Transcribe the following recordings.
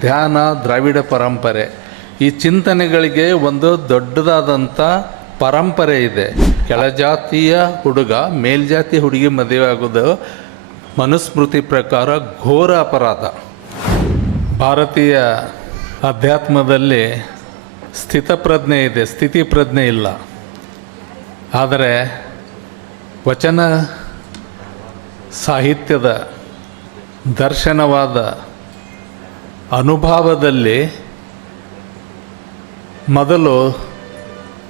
ಧ್ಯಾನ, ದ್ರಾವಿಡ ಪರಂಪರೆ. ಈ ಚಿಂತನೆಗಳಿಗೆ ಒಂದು ದೊಡ್ಡದಾದಂಥ ಪರಂಪರೆ ಇದೆ. ಕೆಳಜಾತಿಯ ಹುಡುಗ ಮೇಲ್ಜಾತಿ ಹುಡುಗಿ ಮದುವೆ ಆಗೋದು ಮನುಸ್ಮೃತಿ ಪ್ರಕಾರ ಘೋರ ಅಪರಾಧ. ಭಾರತೀಯ ಅಧ್ಯಾತ್ಮದಲ್ಲಿ ಸ್ಥಿತಪ್ರಜ್ಞೆ ಇದೆ, ಸ್ಥಿತಿ ಪ್ರಜ್ಞೆ ಇಲ್ಲ. ಆದರೆ ವಚನ ಸಾಹಿತ್ಯದ ದರ್ಶನವಾದ ಅನುಭವದಲ್ಲಿ ಮೊದಲು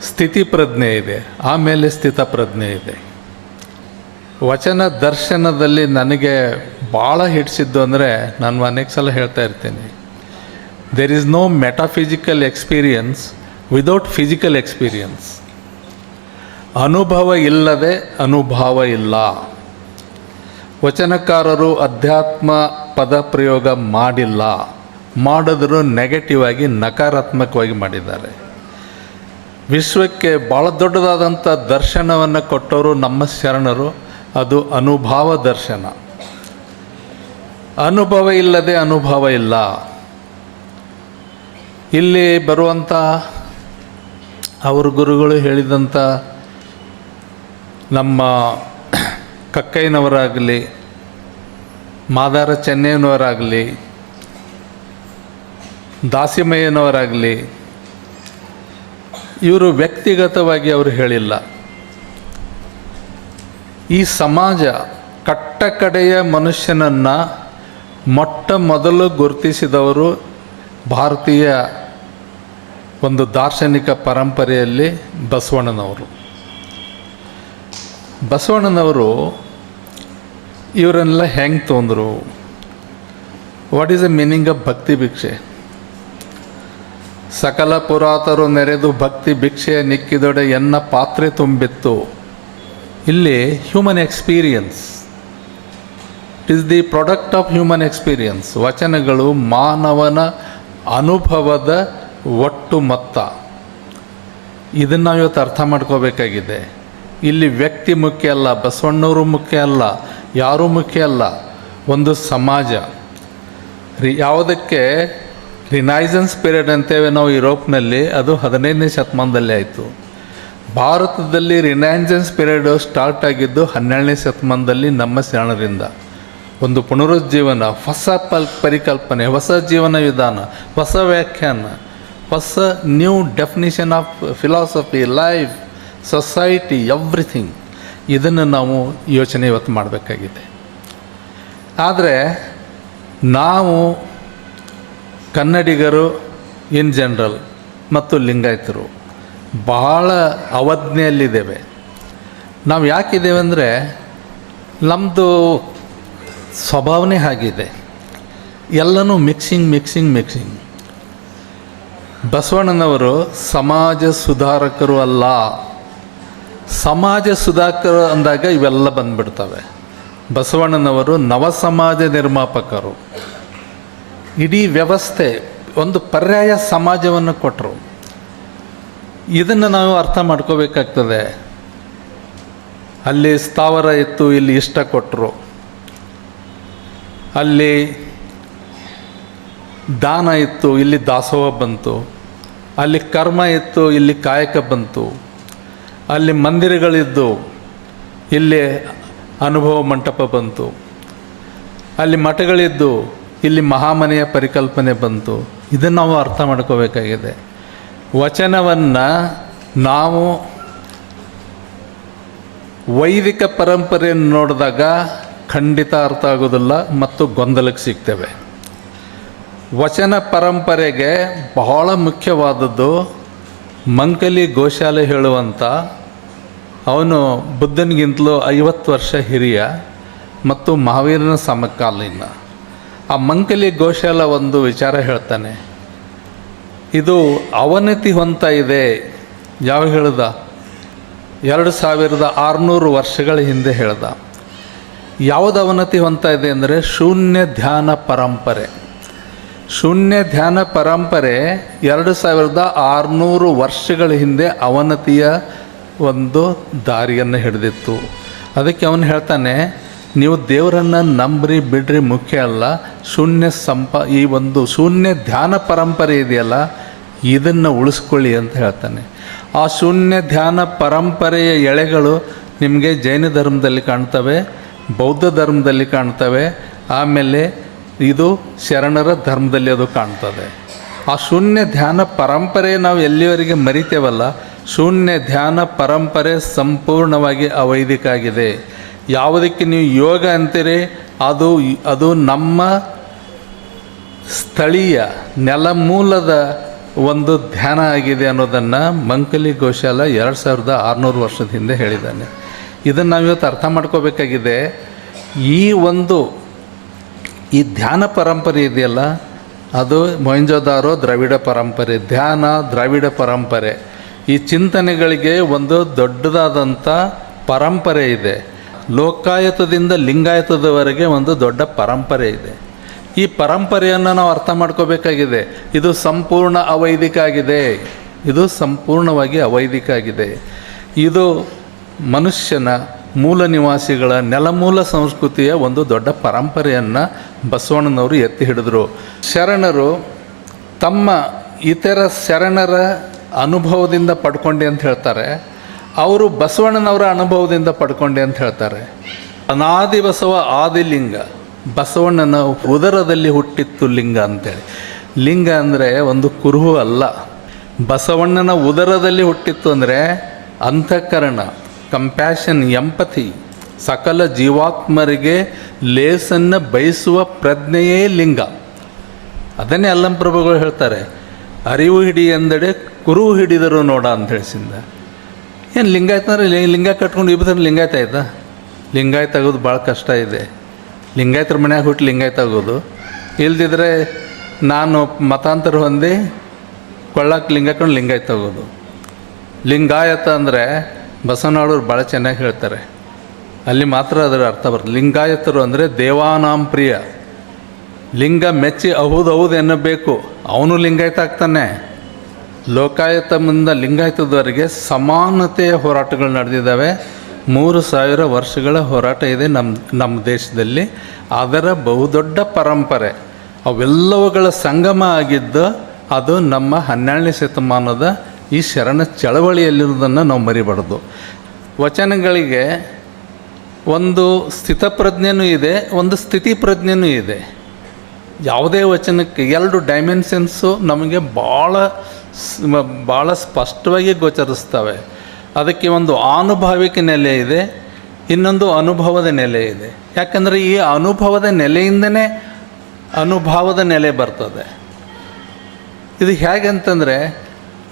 ಸ್ಥಿತಿ ಪ್ರಜ್ಞೆ ಇದೆ, ಆಮೇಲೆ ಸ್ಥಿತಪ್ರಜ್ಞೆ ಇದೆ. ವಚನ ದರ್ಶನದಲ್ಲಿ ನನಗೆ ಭಾಳ ಹಿಡಿಸಿದ್ದು ಅಂದರೆ ನಾನು ಅನೇಕ ಸಲ ಹೇಳ್ತಾ ಇರ್ತೀನಿ. There is no metaphysical experience without physical experience ಅನುಭವ ಇಲ್ಲದೆ ಅನುಭವ ಇಲ್ಲ. ವಚನಕಾರರು ಅಧ್ಯಾತ್ಮ ಪದ ಪ್ರಯೋಗ ಮಾಡಿಲ್ಲ. ಮಾಡಿದ್ರು ನೆಗೆಟಿವ್ ಆಗಿ, ನಕಾರಾತ್ಮಕವಾಗಿ ಮಾಡಿದ್ದಾರೆ. ವಿಶ್ವಕ್ಕೆ ಭಾಳ ದೊಡ್ಡದಾದಂಥ ದರ್ಶನವನ್ನು ಕೊಟ್ಟವರು ನಮ್ಮ ಶರಣರು. ಅದು ಅನುಭವ ದರ್ಶನ. ಅನುಭವ ಇಲ್ಲದೆ ಅನುಭವ ಇಲ್ಲ. ಇಲ್ಲಿ ಬರುವಂಥ ಅವ್ರ ಗುರುಗಳು ಹೇಳಿದಂಥ ನಮ್ಮ ಕಕ್ಕಯ್ಯನವರಾಗಲಿ, ಮಾದಾರ ಚೆನ್ನಯ್ಯನವರಾಗಲಿ ದಾಸಿಮಯ್ಯನವರಾಗಲಿ, ಇವರು ವ್ಯಕ್ತಿಗತವಾಗಿ ಅವರು ಹೇಳಿಲ್ಲ. ಈ ಸಮಾಜ ಕಟ್ಟಕಡೆಯ ಮನುಷ್ಯನನ್ನು ಮೊಟ್ಟ ಮೊದಲು ಗುರುತಿಸಿದವರು ಭಾರತೀಯ ಒಂದು ದಾರ್ಶನಿಕ ಪರಂಪರೆಯಲ್ಲಿ ಬಸವಣ್ಣನವರು. ಬಸವಣ್ಣನವರು ಇವರನ್ನೆಲ್ಲ ಹೆಂಗೆ ತೊಂದರು? What is the meaning of ಭಕ್ತಿ ಭಿಕ್ಷೆ? ಸಕಲ ಪುರಾತರು ನೆರೆದು ಭಕ್ತಿ ಭಿಕ್ಷೆಯ ನಿಕ್ಕಿದೊಡೆ ಎನ್ನ ಪಾತ್ರೆ ತುಂಬಿತ್ತು. ಇಲ್ಲಿ human experience is the product of human experience ವಚನಗಳು ಮಾನವನ ಅನುಭವದ ಒಟ್ಟು ಮೊತ್ತ. ಇದನ್ನು ಇವತ್ತು ಅರ್ಥ ಮಾಡ್ಕೋಬೇಕಾಗಿದೆ. ಇಲ್ಲಿ ವ್ಯಕ್ತಿ ಮುಖ್ಯ ಅಲ್ಲ, ಬಸವಣ್ಣವರು ಮುಖ್ಯ ಅಲ್ಲ, ಯಾರೂ ಮುಖ್ಯ ಅಲ್ಲ. ಒಂದು ಸಮಾಜ. ರೀ ಯಾವುದಕ್ಕೆ ರಿನೈಸನ್ಸ್ ಪೀರಿಯಡ್ ಅಂತೇವೆ ನಾವು ಯುರೋಪ್ನಲ್ಲಿ ಅದು ಹದಿನೈದನೇ ಶತಮಾನದಲ್ಲಿ ಆಯಿತು ಭಾರತದಲ್ಲಿ ರಿನೈಸನ್ಸ್ ಪೀರಿಯಡ್ ಸ್ಟಾರ್ಟ್ ಆಗಿದ್ದು ಹನ್ನೆರಡನೇ ಶತಮಾನದಲ್ಲಿ ನಮ್ಮ ಶರಣರಿಂದ ಒಂದು ಪುನರುಜ್ಜೀವನ ಹೊಸ ಪಲ್ ಪರಿಕಲ್ಪನೆ ಹೊಸ ಜೀವನ ವಿಧಾನ ಹೊಸ ವ್ಯಾಖ್ಯಾನ ಹೊಸ new definition of philosophy life society everything ಇದನ್ನು ನಾವು ಯೋಚನೆ ಇವತ್ತು ಮಾಡಬೇಕಾಗಿದೆ. ಆದರೆ, ನಾವು ಕನ್ನಡಿಗರು ಇನ್ ಜನರಲ್ ಮತ್ತು ಲಿಂಗಾಯತರು ಬಹಳ ಅವಜ್ಞೆಯಲ್ಲಿದ್ದೇವೆ. ನಾವು ಯಾಕಿದ್ದೇವೆ ಅಂದರೆ ನಮ್ಮದು ಸ್ವಭಾವನೇ ಆಗಿದೆ ಎಲ್ಲನೂ ಮಿಕ್ಸಿಂಗ್ ಮಿಕ್ಸಿಂಗ್ ಮಿಕ್ಸಿಂಗ್ ಬಸವಣ್ಣನವರು ಸಮಾಜ ಸುಧಾರಕರು ಅಲ್ಲ. ಸಮಾಜ ಸುಧಾರಕರು ಅಂದಾಗ ಇವೆಲ್ಲ ಬಂದ್ಬಿಡ್ತವೆ. ಬಸವಣ್ಣನವರು ನವ ಸಮಾಜ ನಿರ್ಮಾಪಕರು. ಇಡೀ ವ್ಯವಸ್ಥೆ, ಒಂದು ಪರ್ಯಾಯ ಸಮಾಜವನ್ನು ಕೊಟ್ಟರು ಇದನ್ನು ನಾವು ಅರ್ಥ ಮಾಡ್ಕೋಬೇಕಾಗ್ತದೆ. ಅಲ್ಲಿ ಸ್ಥಾವರ ಇತ್ತು, ಇಲ್ಲಿ ಇಷ್ಟ ಕೊಟ್ಟರು ಅಲ್ಲಿ ದಾನ ಇತ್ತು, ಇಲ್ಲಿ ದಾಸೋಹ ಬಂತು. ಅಲ್ಲಿ ಕರ್ಮ ಇತ್ತು, ಇಲ್ಲಿ ಕಾಯಕ ಬಂತು. ಅಲ್ಲಿ ಮಂದಿರಗಳಿದ್ದು, ಇಲ್ಲಿ ಅನುಭವ ಮಂಟಪ ಬಂತು. ಅಲ್ಲಿ ಮಠಗಳಿದ್ದು ಇಲ್ಲಿ ಮಹಾಮನೆಯ ಪರಿಕಲ್ಪನೆ ಬಂತು. ಇದನ್ನು ನಾವು ಅರ್ಥ ಮಾಡ್ಕೋಬೇಕಾಗಿದೆ. ವಚನವನ್ನು ನಾವು ವೈದಿಕ ಪರಂಪರೆಯನ್ನು ನೋಡಿದಾಗ ಖಂಡಿತ ಅರ್ಥ ಆಗೋದಿಲ್ಲ ಮತ್ತು ಗೊಂದಲಕ್ಕೆ ಸಿಗ್ತೇವೆ. ವಚನ ಪರಂಪರೆಗೆ ಬಹಳ ಮುಖ್ಯವಾದದ್ದು ಮಂಕಲಿ ಗೋಶಾಲೆ ಹೇಳುವಂಥ ಅವನು ಬುದ್ಧನಿಗಿಂತಲೂ ಐವತ್ತು ವರ್ಷ ಹಿರಿಯ ಮತ್ತು ಮಹಾವೀರನ ಸಮಕಾಲೀನ. ಆ ಮಂಕಲಿ ಗೋಶಾಲ ಒಂದು ವಿಚಾರ ಹೇಳ್ತಾನೆ. ಇದು ಅವನತಿ ಹೊಂತ ಇದೆ. ಯಾವ ಹೇಳ್ದ? ಎರಡು ಸಾವಿರದ ಆರುನೂರು ವರ್ಷಗಳ ಹಿಂದೆ ಹೇಳ್ದ. ಯಾವುದು ಅವನತಿ ಹೊಂತ ಇದೆ ಅಂದರೆ ಶೂನ್ಯ ಧ್ಯಾನ ಪರಂಪರೆ. ಶೂನ್ಯ ಧ್ಯಾನ ಪರಂಪರೆ ಎರಡು ಸಾವಿರದ ಆರುನೂರು ವರ್ಷಗಳ ಹಿಂದೆ ಅವನತಿಯ ಒಂದು ದಾರಿಯನ್ನು ಹಿಡಿದಿತ್ತು. ಅದಕ್ಕೆ ಅವನು ಹೇಳ್ತಾನೆ ನೀವು ದೇವರನ್ನು ನಂಬ್ರಿ, ಬಿಡ್ರಿ ಮುಖ್ಯ ಅಲ್ಲ. ಶೂನ್ಯ ಸಂಪ, ಈ ಒಂದು ಶೂನ್ಯ ಧ್ಯಾನ ಪರಂಪರೆ ಇದೆಯಲ್ಲ, ಇದನ್ನು ಉಳಿಸ್ಕೊಳ್ಳಿ ಅಂತ ಹೇಳ್ತಾನೆ. ಆ ಶೂನ್ಯ ಧ್ಯಾನ ಪರಂಪರೆಯ ಎಳೆಗಳು ನಿಮಗೆ ಜೈನ ಧರ್ಮದಲ್ಲಿ ಕಾಣ್ತವೆ, ಬೌದ್ಧ ಧರ್ಮದಲ್ಲಿ ಕಾಣ್ತವೆ, ಆಮೇಲೆ ಇದು ಶರಣರ ಧರ್ಮದಲ್ಲಿ ಅದು ಕಾಣ್ತದೆ. ಆ ಶೂನ್ಯ ಧ್ಯಾನ ಪರಂಪರೆ ನಾವು ಎಲ್ಲಿವರೆಗೆ ಮರಿತೇವಲ್ಲ, ಶೂನ್ಯ ಧ್ಯಾನ ಪರಂಪರೆ ಸಂಪೂರ್ಣವಾಗಿ ಅವೈದಿಕ ಆಗಿದೆ. ಯಾವುದಕ್ಕೆ ನೀವು ಯೋಗ ಅಂತೀರಿ, ಅದು ಅದು ನಮ್ಮ ಸ್ಥಳೀಯ ನೆಲಮೂಲದ ಒಂದು ಧ್ಯಾನ ಆಗಿದೆ ಅನ್ನೋದನ್ನು ಮಂಕಲಿ ಗೋಶಾಲ ಎರಡು ಸಾವಿರದ ಆರುನೂರು ವರ್ಷದ ಹಿಂದೆ ಹೇಳಿದ್ದಾನೆ. ಇದನ್ನು ನಾವು ಇವತ್ತು ಅರ್ಥ ಮಾಡ್ಕೋಬೇಕಾಗಿದೆ. ಈ ಒಂದು, ಈ ಧ್ಯಾನ ಪರಂಪರೆ ಇದೆಯಲ್ಲ, ಅದು ಮೊಹಂಜೋದಾರೋ ದ್ರಾವಿಡ ಪರಂಪರೆ, ಧ್ಯಾನ ದ್ರಾವಿಡ ಪರಂಪರೆ. ಈ ಚಿಂತನೆಗಳಿಗೆ ಒಂದು ದೊಡ್ಡದಾದಂಥ ಪರಂಪರೆ ಇದೆ. ಲೋಕಾಯತದಿಂದ ಲಿಂಗಾಯತದವರೆಗೆ ಒಂದು ದೊಡ್ಡ ಪರಂಪರೆ ಇದೆ. ಈ ಪರಂಪರೆಯನ್ನು ನಾವು ಅರ್ಥ ಮಾಡ್ಕೋಬೇಕಾಗಿದೆ. ಇದು ಸಂಪೂರ್ಣ ಅವೈದಿಕ ಆಗಿದೆ. ಇದು ಸಂಪೂರ್ಣವಾಗಿ ಅವೈದಿಕ ಆಗಿದೆ. ಇದು ಮನುಷ್ಯನ ಮೂಲ ನಿವಾಸಿಗಳ ನೆಲಮೂಲ ಸಂಸ್ಕೃತಿಯ ಒಂದು ದೊಡ್ಡ ಪರಂಪರೆಯನ್ನು ಬಸವಣ್ಣನವರು ಎತ್ತಿ ಹಿಡಿದ್ರು. ಶರಣರು ತಮ್ಮ ಇತರ ಶರಣರ ಅನುಭವದಿಂದ ಪಡ್ಕೊಂಡೆ ಅಂತ ಹೇಳ್ತಾರೆ. ಅವರು ಬಸವಣ್ಣನವರ ಅನುಭವದಿಂದ ಪಡ್ಕೊಂಡೆ ಅಂತ ಹೇಳ್ತಾರೆ. ಅನಾದಿ ಬಸವ ಆದಿಲಿಂಗ, ಬಸವಣ್ಣನ ಉದರದಲ್ಲಿ ಹುಟ್ಟಿತ್ತು ಲಿಂಗ ಅಂತೇಳಿ. ಲಿಂಗ ಅಂದರೆ ಒಂದು ಕುರುಹು ಅಲ್ಲ. ಬಸವಣ್ಣನ ಉದರದಲ್ಲಿ ಹುಟ್ಟಿತ್ತು ಅಂದರೆ ಅಂತಃಕರಣ ಕಂಪ್ಯಾಷನ್ ಎಂಪತಿ ಸಕಲ ಜೀವಾತ್ಮರಿಗೆ ಲೇಸನ್ನು ಬಯಸುವ ಪ್ರಜ್ಞೆಯೇ ಲಿಂಗ. ಅದನ್ನೇ ಅಲ್ಲಂಪ್ರಭುಗಳು ಹೇಳ್ತಾರೆ. ಅರಿವು ಹಿಡಿ ಎಂದಡೆ ಕುರು ಹಿಡಿದರು ನೋಡ ಅಂತ ಹೇಳಿಸಿಂದ ಏನು ಲಿಂಗಾಯತ ಅಂದರೆ ಲಿಂಗ ಕಟ್ಕೊಂಡು ಇಬ್ಬರು ಲಿಂಗಾಯತ ಆಯ್ತಾ? ಲಿಂಗಾಯತ ಆಗೋದು ಭಾಳ ಕಷ್ಟ ಇದೆ. ಲಿಂಗಾಯತರ ಮನ್ಯಾಗ ಹುಟ್ಟು ಲಿಂಗಾಯತ ಆಗೋದು. ಇಲ್ದಿದ್ರೆ ನಾನು ಮತಾಂತರ ಹೊಂದಿ ಕೊಳ್ಳಕ್ಕೆ ಲಿಂಗ ಹಾಕೊಂಡು ಲಿಂಗಾಯತ ಆಗೋದು. ಲಿಂಗಾಯತ ಅಂದರೆ ಬಸವನಾಳವ್ರು ಭಾಳ ಚೆನ್ನಾಗಿ ಹೇಳ್ತಾರೆ. ಅಲ್ಲಿ ಮಾತ್ರ ಅದರ ಅರ್ಥ ಬರ್ತದೆ. ಲಿಂಗಾಯತರು ಅಂದರೆ ದೇವಾನಾಂ ಪ್ರಿಯ. ಲಿಂಗ ಮೆಚ್ಚಿ ಹೌದು ಹೌದು ಎನ್ನಬೇಕು. ಅವನು ಲಿಂಗಾಯತ ಆಗ್ತಾನೆ. ಲೋಕಾಯತ ಮುಂದ ಲಿಂಗಾಯತದವರೆಗೆ ಸಮಾನತೆಯ ಹೋರಾಟಗಳು ನಡೆದಿದ್ದಾವೆ. ಮೂರು ಸಾವಿರ ವರ್ಷಗಳ ಹೋರಾಟ ಇದೆ ನಮ್ಮ ನಮ್ಮ ದೇಶದಲ್ಲಿ. ಅದರ ಬಹುದೊಡ್ಡ ಪರಂಪರೆ, ಅವೆಲ್ಲವುಗಳ ಸಂಗಮ ಆಗಿದ್ದು ಅದು ನಮ್ಮ ಹನ್ನೆರಡನೇ ಶತಮಾನದ ಈ ಶರಣ ಚಳವಳಿಯಲ್ಲಿರುವುದನ್ನು ನಾವು ಮರಿಬಾರ್ದು. ವಚನಗಳಿಗೆ ಒಂದು ಸ್ಥಿತಪ್ರಜ್ಞೆನೂ ಇದೆ, ಒಂದು ಸ್ಥಿತಿ ಪ್ರಜ್ಞೆನೂ ಇದೆ. ಯಾವುದೇ ವಚನಕ್ಕೆ ಎರಡು ಡೈಮೆನ್ಷನ್ಸು ನಮಗೆ ಭಾಳ ಭಾಳ ಸ್ಪಷ್ಟವಾಗಿ ಗೋಚರಿಸ್ತವೆ ಅದಕ್ಕೆ ಒಂದು ಆನುಭಾವಿಕ ನೆಲೆ ಇದೆ, ಇನ್ನೊಂದು ಅನುಭವದ ನೆಲೆ ಇದೆ. ಯಾಕಂದರೆ ಈ ಅನುಭವದ ನೆಲೆಯಿಂದನೇ ಅನುಭವದ ನೆಲೆ ಬರ್ತದೆ. ಇದು ಹೇಗೆ ಅಂತಂದರೆ,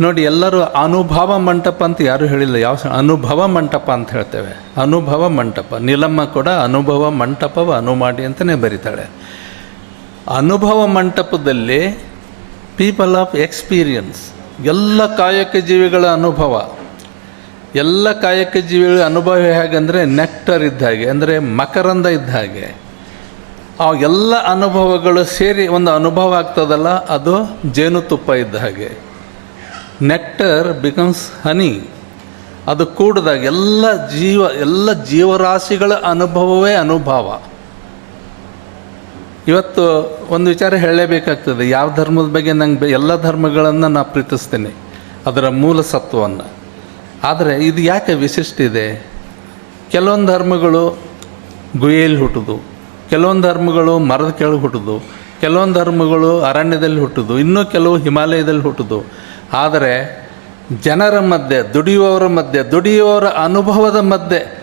ನೋಡಿ, ಎಲ್ಲರೂ ಅನುಭವ ಮಂಟಪ ಅಂತ ಯಾರೂ ಹೇಳಿಲ್ಲ. ಯಾವ ಅನುಭವ ಮಂಟಪ ಅಂತ ಹೇಳ್ತೇವೆ. ಅನುಭವ ಮಂಟಪ. ನೀಲಮ್ಮ ಕೂಡ ಅನುಭವ ಮಂಟಪವ ಅನುಮಾಡಿ ಅಂತಲೇ ಬರೀತಾಳೆ. ಅನುಭವ ಮಂಟಪದಲ್ಲಿ ಪೀಪಲ್ ಆಫ್ ಎಕ್ಸ್ಪೀರಿಯನ್ಸ್ ಎಲ್ಲ ಕಾಯಕ ಜೀವಿಗಳ ಅನುಭವ. ಎಲ್ಲ ಕಾಯಕ ಜೀವಿಗಳ ಅನುಭವ ಹೇಗಂದರೆ ನೆಕ್ಟರ್ ಇದ್ದ ಹಾಗೆ, ಅಂದರೆ ಮಕರಂದ ಇದ್ದ ಹಾಗೆ. ಆ ಎಲ್ಲ ಅನುಭವಗಳು ಸೇರಿ ಒಂದು ಅನುಭವ ಆಗ್ತದಲ್ಲ, ಅದು ಜೇನುತುಪ್ಪ ಇದ್ದ ಹಾಗೆ. ನೆಕ್ಟರ್ ಬಿಕಮ್ಸ್ ಹನಿ ಅದು ಕೂಡಿದಾಗ ಎಲ್ಲ ಜೀವ, ಎಲ್ಲ ಜೀವರಾಶಿಗಳ ಅನುಭವವೇ ಅನುಭವ. ಇವತ್ತು ಒಂದು ವಿಚಾರ ಹೇಳಲೇಬೇಕಾಗ್ತದೆ. ಯಾವ ಧರ್ಮದ ಬಗ್ಗೆ ನಂಗೆ ಎಲ್ಲ ಧರ್ಮಗಳನ್ನು ನಾನು ಪ್ರೀತಿಸ್ತೇನೆ. ಅದರ ಮೂಲ ಸತ್ವವನ್ನು. ಆದರೆ ಇದು ಯಾಕೆ ವಿಶಿಷ್ಟ ಇದೆ? ಕೆಲವೊಂದು ಧರ್ಮಗಳು ಗುಹೆಯಲ್ಲಿ ಹುಟ್ಟುದು. ಕೆಲವೊಂದು ಧರ್ಮಗಳು ಮರದ ಕೆಳಗೆ ಹುಟ್ಟುದು. ಕೆಲವೊಂದು ಧರ್ಮಗಳು ಅರಣ್ಯದಲ್ಲಿ ಹುಟ್ಟುದು. ಇನ್ನೂ ಕೆಲವು ಹಿಮಾಲಯದಲ್ಲಿ ಹುಟ್ಟುದು. ಆದರೆ ಜನರ ಮಧ್ಯೆ, ದುಡಿಯುವವರ ಮಧ್ಯೆ, ದುಡಿಯುವವರ ಅನುಭವದ ಮಧ್ಯೆ,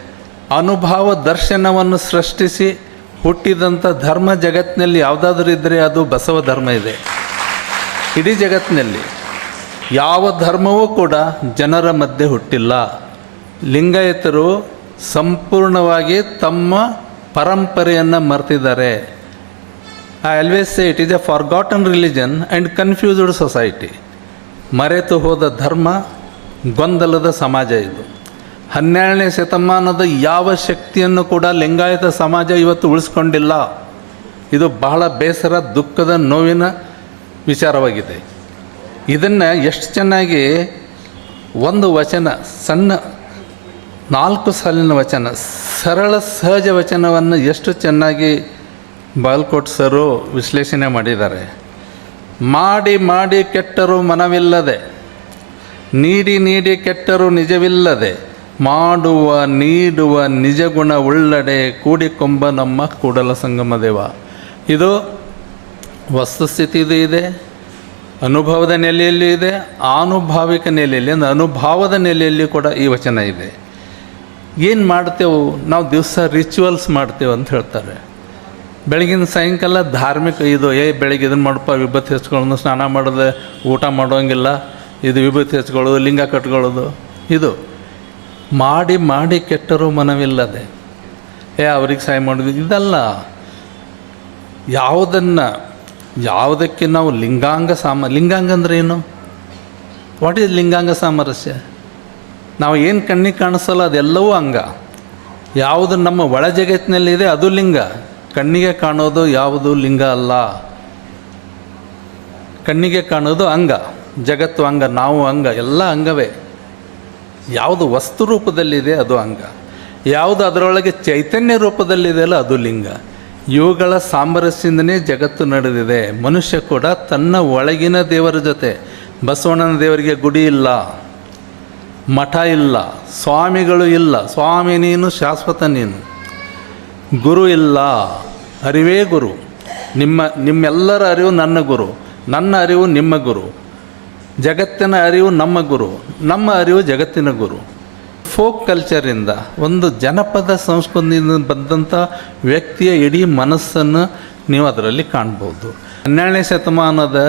ಅನುಭವ ದರ್ಶನವನ್ನು ಸೃಷ್ಟಿಸಿ ಹುಟ್ಟಿದಂಥ ಧರ್ಮ ಜಗತ್ತಿನಲ್ಲಿ ಯಾವುದಾದ್ರೂ ಇದ್ದರೆ ಅದು ಬಸವ ಧರ್ಮ ಇದೆ. ಇಡೀ ಜಗತ್ತಿನಲ್ಲಿ ಯಾವ ಧರ್ಮವೂ ಕೂಡ ಜನರ ಮಧ್ಯೆ ಹುಟ್ಟಿಲ್ಲ. ಲಿಂಗಾಯತರು ಸಂಪೂರ್ಣವಾಗಿ ತಮ್ಮ ಪರಂಪರೆಯನ್ನು ಮರೆತಿದ್ದಾರೆ. I always say it is a forgotten religion and confused society ಮರೆತು ಹೋದ ಧರ್ಮ ಗೊಂದಲದ ಸಮಾಜ ಇದು. ಹನ್ನೆರಡನೇ ಶತಮಾನದ ಯಾವ ಶಕ್ತಿಯನ್ನು ಕೂಡ ಲಿಂಗಾಯತ ಸಮಾಜ ಇವತ್ತು ಉಳಿಸ್ಕೊಂಡಿಲ್ಲ. ಇದು ಬಹಳ ಬೇಸರ, ದುಃಖದ ನೋವಿನ ವಿಚಾರವಾಗಿದೆ. ಇದನ್ನು ಎಷ್ಟು ಚೆನ್ನಾಗಿ ಒಂದು ವಚನ, ಸಣ್ಣ ನಾಲ್ಕು ಸಾಲಿನ ವಚನ, ಸರಳ, ಸಹಜ ವಚನವನ್ನು ಎಷ್ಟು ಚೆನ್ನಾಗಿ ಬಾಲ್ಕೋಟ್ ಸರು ವಿಶ್ಲೇಷಣೆ ಮಾಡಿದ್ದಾರೆ. ಮಾಡಿ ಮಾಡಿ ಕೆಟ್ಟರು ಮನವಿಲ್ಲದೆ, ನೀಡಿ ನೀಡಿ ಕೆಟ್ಟರು ನಿಜವಿಲ್ಲದೆ ಮಾಡುವ, ನೀಡುವ ನಿಜಗುಣ ಉಳ್ಳಡೆ ಕೂಡಿಕೊಂಬ ನಮ್ಮ ಕೂಡಲ ಸಂಗಮ ದೇವ. ಇದು ವಸ್ತುಸ್ಥಿತಿದು ಇದೆ ಅನುಭವದ ನೆಲೆಯಲ್ಲಿ ಇದೆ, ಆನುಭಾವಿಕ ನೆಲೆಯಲ್ಲಿ, ಅಂದರೆ ಅನುಭಾವದ ನೆಲೆಯಲ್ಲಿ ಕೂಡ ಈ ವಚನ ಇದೆ. ಏನು ಮಾಡ್ತೇವೆ? ನಾವು ದಿವಸ ರಿಚುವಲ್ಸ್ ಮಾಡ್ತೇವೆ ಅಂತ ಹೇಳ್ತಾರೆ. ಬೆಳಗಿನ ಸಾಯಂಕಾಲ ಧಾರ್ಮಿಕ ಇದು, ಏ, ಬೆಳಗ್ಗೆ ಇದನ್ನು ಮಾಡಪ್ಪ, ವಿಭತ್ ಹೆಚ್ಚಿಕೊಳ್ಳೋದು ಸ್ನಾನ ಮಾಡೋದು, ಊಟ ಮಾಡೋಂಗಿಲ್ಲ, ಇದು ವಿಭತ್ ಹೆಚ್ಚಿಕೊಳ್ಳೋದು ಲಿಂಗ ಕಟ್ಕೊಳ್ಳೋದು, ಇದು. ಮಾಡಿ ಮಾಡಿ ಕೆಟ್ಟರು ಮನವಿಲ್ಲದೆ, ಏ, ಅವ್ರಿಗೆ ಸಹಾಯ ಮಾಡೋದು ಇದಲ್ಲ. ಯಾವುದನ್ನು, ಯಾವುದಕ್ಕೆ ನಾವು ಲಿಂಗಾಂಗ ಸಾಮ, ಲಿಂಗಾಂಗ ಅಂದ್ರೆ ಏನು? ವಾಟ್ ಈಸ್ ಲಿಂಗಾಂಗ ಸಾಮರಸ್ಯ? ನಾವು ಏನು ಕಣ್ಣಿಗೆ ಕಾಣಿಸಲ್ಲ, ಅದೆಲ್ಲವೂ ಅಂಗ. ಯಾವುದು ನಮ್ಮ ಒಳ ಜಗತ್ತಿನಲ್ಲಿದೆ, ಅದು ಲಿಂಗ. ಕಣ್ಣಿಗೆ ಕಾಣೋದು ಯಾವುದು ಲಿಂಗ ಅಲ್ಲ. ಕಣ್ಣಿಗೆ ಕಾಣೋದು ಅಂಗ. ಜಗತ್ತು ಅಂಗ, ನಾವು ಅಂಗ, ಎಲ್ಲ ಅಂಗವೇ. ಯಾವುದು ವಸ್ತು ರೂಪದಲ್ಲಿದೆ ಅದು ಅಂಗ. ಯಾವುದು ಅದರೊಳಗೆ ಚೈತನ್ಯ ರೂಪದಲ್ಲಿದೆಯಲ್ಲ ಅದು ಲಿಂಗ. ಇವುಗಳ ಸಾಮರಸ್ಯದಿಂದನೇ ಜಗತ್ತು ನಡೆದಿದೆ. ಮನುಷ್ಯ ಕೂಡ ತನ್ನ ಒಳಗಿನ ದೇವರ ಜೊತೆ, ಬಸವಣ್ಣನ ದೇವರಿಗೆ ಗುಡಿ ಇಲ್ಲ, ಮಠ ಇಲ್ಲ, ಸ್ವಾಮಿಗಳು ಇಲ್ಲ, ಸ್ವಾಮಿ ನೀನು, ಶಾಶ್ವತ ನೀನು. ಗುರು ಇಲ್ಲ, ಅರಿವೇ ಗುರು. ನಿಮ್ಮ, ನಿಮ್ಮೆಲ್ಲರ ಅರಿವು ನನ್ನ ಗುರು. ನನ್ನ ಅರಿವು ನಿಮ್ಮ ಗುರು. ಜಗತ್ತಿನ ಅರಿವು ನಮ್ಮ ಗುರು, ನಮ್ಮ ಅರಿವು ಜಗತ್ತಿನ ಗುರು. ಫೋಕ್ ಕಲ್ಚರಿಂದ ಒಂದು ಜನಪದ ಸಂಸ್ಕೃತಿಯಿಂದ ಬಂದಂಥ ವ್ಯಕ್ತಿಯ ಇಡೀ ಮನಸ್ಸನ್ನು ನೀವು ಅದರಲ್ಲಿ ಕಾಣ್ಬೋದು. ಹನ್ನೆರಡನೇ ಶತಮಾನದ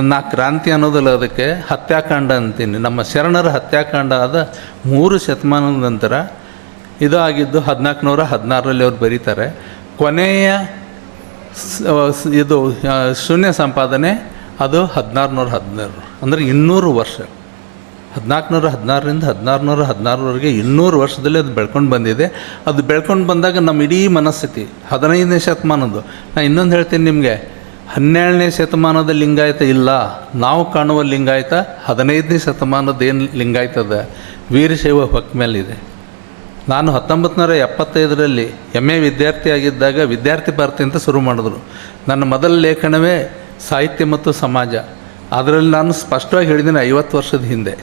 ನಾ ಕ್ರಾಂತಿ ಅನ್ನೋದಲ್ಲ ಅದಕ್ಕೆ ಹತ್ಯಾಕಾಂಡ ಅಂತೀನಿ. ನಮ್ಮ ಶರಣರ ಹತ್ಯಾಕಾಂಡ ಆದ ಮೂರು ಶತಮಾನದ ನಂತರ ಇದು ಆಗಿದ್ದು ಹದಿನಾಲ್ಕುನೂರ ಹದಿನಾರರಲ್ಲಿ ಅವ್ರು ಬರೀತಾರೆ. ಕೊನೆಯ ಇದು ಶೂನ್ಯ ಸಂಪಾದನೆ ಅದು ಹದಿನಾರುನೂರ ಹದಿನಾರು ಅಂದರೆ ಇನ್ನೂರು ವರ್ಷ. ಹದಿನಾಲ್ಕುನೂರ ಹದಿನಾರರಿಂದ ಹದಿನಾರುನೂರ ಹದಿನಾರರವರೆಗೆ ಇನ್ನೂರು ವರ್ಷದಲ್ಲಿ ಅದು ಬೆಳ್ಕೊಂಡು ಬಂದಿದೆ. ಅದು ಬೆಳ್ಕೊಂಡು ಬಂದಾಗ ನಮ್ಮ ಇಡೀ ಮನಸ್ಥಿತಿ, ಹದಿನೈದನೇ ಶತಮಾನದ್ದು. ನಾನು ಇನ್ನೊಂದು ಹೇಳ್ತೀನಿ ನಿಮಗೆ, ಹನ್ನೆರಡನೇ ಶತಮಾನದ ಲಿಂಗಾಯತ ಇಲ್ಲ. ನಾವು ಕಾಣುವ ಲಿಂಗಾಯತ ಹದಿನೈದನೇ ಶತಮಾನದ ಏನು ಲಿಂಗಾಯತದ ವೀರಶೈವ ಹೊಕ್ಕ ಮೇಲಿದೆ. ನಾನು ಹತ್ತೊಂಬತ್ತು ನೂರ ಎಪ್ಪತ್ತೈದರಲ್ಲಿ ಎಂ ಎ ವಿದ್ಯಾರ್ಥಿಯಾಗಿದ್ದಾಗ ವಿದ್ಯಾರ್ಥಿ ಭಾರತಿ ಅಂತ ಶುರು ಮಾಡಿದ್ರು. ನನ್ನ ಮೊದಲ ಲೇಖನವೇ ಸಾಹಿತ್ಯ ಮತ್ತು ಸಮಾಜ. ಅದರಲ್ಲಿ ನಾನು ಸ್ಪಷ್ಟವಾಗಿ ಹೇಳಿದ್ದೀನಿ ಐವತ್ತು ವರ್ಷದ ಹಿಂದೆ.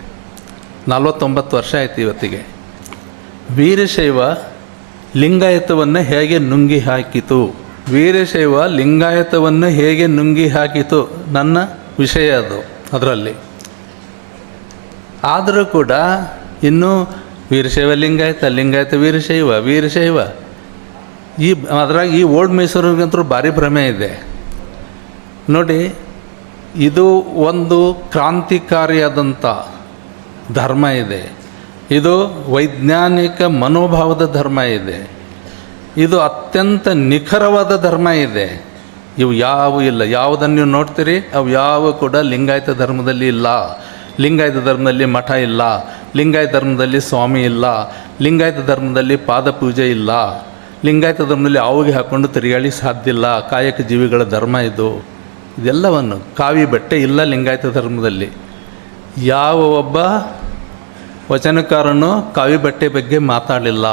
ನಲವತ್ತೊಂಬತ್ತು ವರ್ಷ ಆಯ್ತು ಇವತ್ತಿಗೆ. ವೀರಶೈವ ಲಿಂಗಾಯತವನ್ನು ಹೇಗೆ ನುಂಗಿ ಹಾಕಿತು? ವೀರಶೈವ ಲಿಂಗಾಯತವನ್ನು ಹೇಗೆ ನುಂಗಿ ಹಾಕಿತು? ನನ್ನ ವಿಷಯ ಅದು ಅದರಲ್ಲಿ. ಆದರೂ ಕೂಡ ಇನ್ನೂ ವೀರಶೈವ ಲಿಂಗಾಯತ ಲಿಂಗಾಯತ ವೀರಶೈವ ವೀರಶೈವ. ಈ ಅದ್ರಾಗ ಈ ಓಲ್ಡ್ ಮೈಸೂರಿಗಂತೂ ಭಾರಿ ಭ್ರಮೆ ಇದೆ. ನೋಡಿ, ಇದು ಒಂದು ಕ್ರಾಂತಿಕಾರಿಯಾದಂಥ ಧರ್ಮ ಇದೆ. ಇದು ವೈಜ್ಞಾನಿಕ ಮನೋಭಾವದ ಧರ್ಮ ಇದೆ. ಇದು ಅತ್ಯಂತ ನಿಖರವಾದ ಧರ್ಮ ಇದೆ. ಇವು ಯಾವ ಇಲ್ಲ. ಯಾವುದನ್ನು ನೀವು ನೋಡ್ತೀರಿ? ಅವು ಯಾವ ಕೂಡ ಲಿಂಗಾಯತ ಧರ್ಮದಲ್ಲಿ ಇಲ್ಲ. ಲಿಂಗಾಯತ ಧರ್ಮದಲ್ಲಿ ಮಠ ಇಲ್ಲ. ಲಿಂಗಾಯತ ಧರ್ಮದಲ್ಲಿ ಸ್ವಾಮಿ ಇಲ್ಲ. ಲಿಂಗಾಯತ ಧರ್ಮದಲ್ಲಿ ಪಾದಪೂಜೆ ಇಲ್ಲ. ಲಿಂಗಾಯತ ಧರ್ಮದಲ್ಲಿ ಆವಿಗೆ ಹಾಕ್ಕೊಂಡು ತಿರುಗಾಳಿ ಸಾಧ್ಯ ಇಲ್ಲ. ಕಾಯಕ ಜೀವಿಗಳ ಧರ್ಮ ಇದು. ಇದೆಲ್ಲವನ್ನು ಕಾವಿ ಬಟ್ಟೆ ಇಲ್ಲ ಲಿಂಗಾಯತ ಧರ್ಮದಲ್ಲಿ. ಯಾವ ಒಬ್ಬ ವಚನಕಾರನು ಕಾವಿ ಬಟ್ಟೆ ಬಗ್ಗೆ ಮಾತಾಡಲಿಲ್ಲ.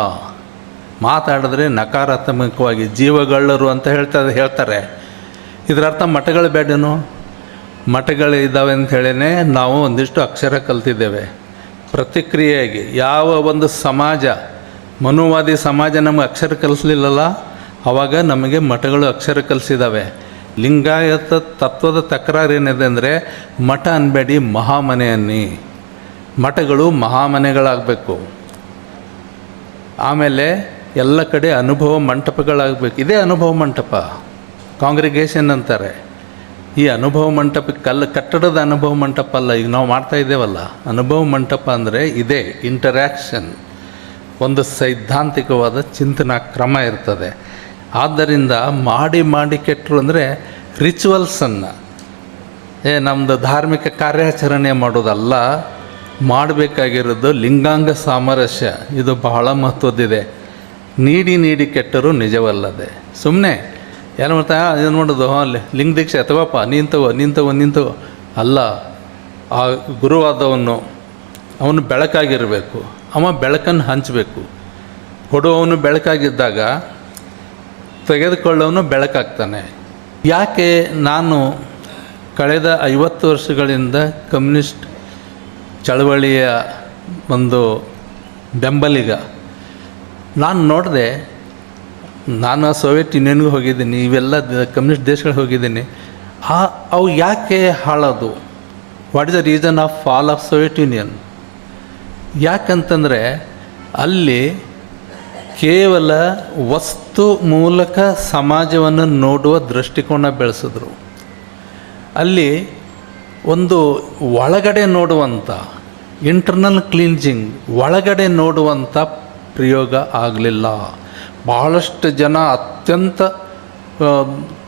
ಮಾತಾಡಿದ್ರೆ ನಕಾರಾತ್ಮಕವಾಗಿ ಜೀವಗಳ್ಳರು ಅಂತ ಹೇಳ್ತಾ ಹೇಳ್ತಾರೆ. ಇದರ ಅರ್ಥ ಮಠಗಳು ಬೇಡನು? ಮಠಗಳು ಇದ್ದಾವೆ ಹೇಳಿನೇ ನಾವು ಒಂದಿಷ್ಟು ಅಕ್ಷರ ಕಲ್ತಿದ್ದೇವೆ. ಪ್ರತಿಕ್ರಿಯೆಯಾಗಿ ಯಾವ ಒಂದು ಸಮಾಜ, ಮನುವಾದಿ ಸಮಾಜ ನಮಗೆ ಅಕ್ಷರ ಕಲಿಸ್ಲಿಲ್ಲಲ್ಲ ಆವಾಗ ನಮಗೆ ಮಠಗಳು ಅಕ್ಷರ ಕಲಿಸಿದ್ದಾವೆ. ಲಿಂಗಾಯತ ತತ್ವದ ತಕರಾರು ಏನಿದೆ ಅಂದರೆ ಮಠ ಅನ್ಬೇಡಿ, ಮಹಾಮನೆ ಅನ್ನಿ. ಮಠಗಳು ಮಹಾಮನೆಗಳಾಗಬೇಕು. ಆಮೇಲೆ ಎಲ್ಲ ಕಡೆ ಅನುಭವ ಮಂಟಪಗಳಾಗಬೇಕು. ಇದೇ ಅನುಭವ ಮಂಟಪ. ಕಾಂಗ್ರಿಗೇಷನ್ ಅಂತಾರೆ. ಈ ಅನುಭವ ಮಂಟಪ ಕಲ್ಲು ಕಟ್ಟಡದ ಅನುಭವ ಮಂಟಪ ಅಲ್ಲ, ಈಗ ನಾವು ಮಾಡ್ತಾ ಇದ್ದೇವಲ್ಲ. ಅನುಭವ ಮಂಟಪ ಅಂದರೆ ಇದೇ ಇಂಟರ್ಯಾಕ್ಷನ್ ಒಂದು ಸೈದ್ಧಾಂತಿಕವಾದ ಚಿಂತನಾ ಕ್ರಮ ಇರ್ತದೆ. ಆದ್ದರಿಂದ ಮಾಡಿ ಮಾಡಿ ಕೆಟ್ಟರು ಅಂದರೆ ರಿಚುವಲ್ಸನ್ನು ಏ ನಮ್ಮದು ಧಾರ್ಮಿಕ ಕಾರ್ಯಾಚರಣೆ ಮಾಡೋದಲ್ಲ, ಮಾಡಬೇಕಾಗಿರೋದು ಲಿಂಗಾಂಗ ಸಾಮರಸ್ಯ. ಇದು ಬಹಳ ಮಹತ್ವದ್ದಿದೆ. ನೀಡಿ ನೀಡಿ ಕೆಟ್ಟರು ನಿಜವಲ್ಲದೆ. ಸುಮ್ಮನೆ ಏನು ಮಾಡ್ತಾ ಏನು ಮಾಡೋದು ಹಾಂ ಲಿಂಗ ದೀಕ್ಷೆ ಅಥವಾಪ್ಪ ನಿಂತವ ನಿಂತವ ನಿಂತವ ಅಲ್ಲ, ಆ ಗುರುವಾದವನು, ಅವನು ಬೆಳಕಾಗಿರಬೇಕು. ಅವ ಬೆಳಕನ್ನು ಹಂಚಬೇಕು. ಕೊಡುವವನು ಬೆಳಕಾಗಿದ್ದಾಗ ತೆಗೆದುಕೊಳ್ಳೋನು ಬೆಳಕಾಗ್ತಾನೆ. ಯಾಕೆ ನಾನು ಕಳೆದ ಐವತ್ತು ವರ್ಷಗಳಿಂದ ಕಮ್ಯುನಿಸ್ಟ್ ಚಳವಳಿಯ ಒಂದು ಬೆಂಬಲಿಗ. ನಾನು ನೋಡಿದೆ, ನಾನು ಸೋವಿಯತ್ ಯೂನಿಯನ್ಗೂ ಹೋಗಿದ್ದೀನಿ, ಇವೆಲ್ಲ ಕಮ್ಯುನಿಸ್ಟ್ ದೇಶಗಳಿಗೆ ಹೋಗಿದ್ದೀನಿ. ಆ, ಅವು ಯಾಕೆ ಹಾಳೋದು what is the reason of fall of Soviet Union ಯಾಕಂತಂದರೆ ಅಲ್ಲಿ ಕೇವಲ ವಸ್ತು ಮೂಲಕ ಸಮಾಜವನ್ನು ನೋಡುವ ದೃಷ್ಟಿಕೋನ ಬೆಳೆಸಿದ್ರು. ಅಲ್ಲಿ ಒಂದು ಒಳಗಡೆ ನೋಡುವಂಥ ಇಂಟರ್ನಲ್ ಕ್ಲೀನ್ಜಿಂಗ್ ಒಳಗಡೆ ನೋಡುವಂಥ ಪ್ರಯೋಗ ಆಗಲಿಲ್ಲ. ಭಾಳಷ್ಟು ಜನ ಅತ್ಯಂತ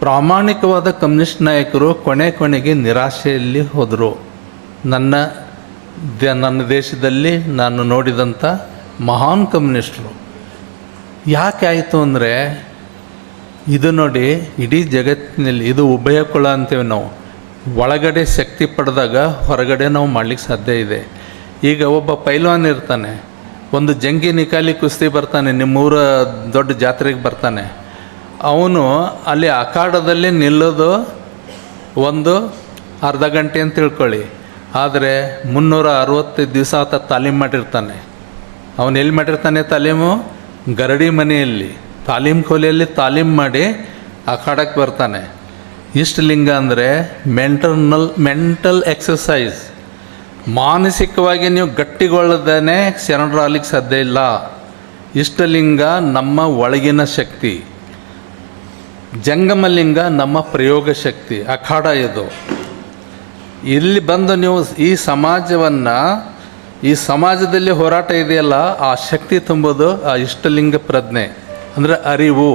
ಪ್ರಾಮಾಣಿಕವಾದ ಕಮ್ಯುನಿಸ್ಟ್ ನಾಯಕರು ಕೊನೆ ಕೊನೆಗೆ ನಿರಾಶೆಯಲ್ಲಿ ಹೋದರು. ನನ್ನ ದ ನನ್ನ ದೇಶದಲ್ಲಿ ನಾನು ನೋಡಿದಂಥ ಮಹಾನ್ ಕಮ್ಯುನಿಸ್ಟರು. ಯಾಕೆ ಆಯಿತು ಅಂದರೆ ಇದು ನೋಡಿ ಇಡೀ ಜಗತ್ತಿನಲ್ಲಿ ಇದು ಉಭಯ ಕುಳ ಅಂತೇವೆ ನಾವು. ಒಳಗಡೆ ಶಕ್ತಿ ಪಡೆದಾಗ ಹೊರಗಡೆ ನಾವು ಮಾಡ್ಲಿಕ್ಕೆ ಸಾಧ್ಯ ಇದೆ. ಈಗ ಒಬ್ಬ ಪೈಲ್ವಾನ್ ಇರ್ತಾನೆ, ಒಂದು ಜಂಗಿ ನಿಕಾಲಿ ಕುಸ್ತಿ ಬರ್ತಾನೆ, ನಿಮ್ಮೂರ ದೊಡ್ಡ ಜಾತ್ರೆಗೆ ಬರ್ತಾನೆ. ಅವನು ಅಲ್ಲಿ ಅಖಾಡದಲ್ಲಿ ನಿಲ್ಲೋದು ಒಂದು ಅರ್ಧ ಗಂಟೆ ಅಂತ ತಿಳ್ಕೊಳ್ಳಿ. ಆದರೆ ಮುನ್ನೂರ ಅರವತ್ತು ದಿವಸ ಆತ ತಾಲೀಮ್ ಮಾಡಿರ್ತಾನೆ. ಅವನು ಎಲ್ಲಿ ಮಾಡಿರ್ತಾನೆ ತಾಲೀಮು? ಗರಡಿ ಮನೆಯಲ್ಲಿ, ತಾಲೀಮ್ ಕೋಲಿಯಲ್ಲಿ ತಾಲೀಮ್ ಮಾಡಿ ಅಖಾಡಕ್ಕೆ ಬರ್ತಾನೆ. ಇಷ್ಟಲಿಂಗ ಅಂದರೆ ಮೆಂಟರ್ನಲ್, ಮೆಂಟಲ್ ಎಕ್ಸಸೈಸ್ ಮಾನಸಿಕವಾಗಿ ನೀವು ಗಟ್ಟಿಗೊಳ್ಳದೇನೆ ಶರಣರಾಗಲಿಕ್ಕೆ ಸಾಧ್ಯ ಇಲ್ಲ. ಇಷ್ಟಲಿಂಗ ನಮ್ಮ ಒಳಗಿನ ಶಕ್ತಿ. ಜಂಗಮಲಿಂಗ ನಮ್ಮ ಪ್ರಯೋಗ ಶಕ್ತಿ. ಅಖಾಡ ಇದು. ಇಲ್ಲಿ ಬಂದು ನೀವು ಈ ಸಮಾಜವನ್ನು ಈ ಸಮಾಜದಲ್ಲಿ ಹೋರಾಟ ಇದೆಯಲ್ಲ, ಆ ಶಕ್ತಿ ತುಂಬೋದು ಆ ಇಷ್ಟಲಿಂಗ ಪ್ರಜ್ಞೆ, ಅಂದರೆ ಅರಿವು.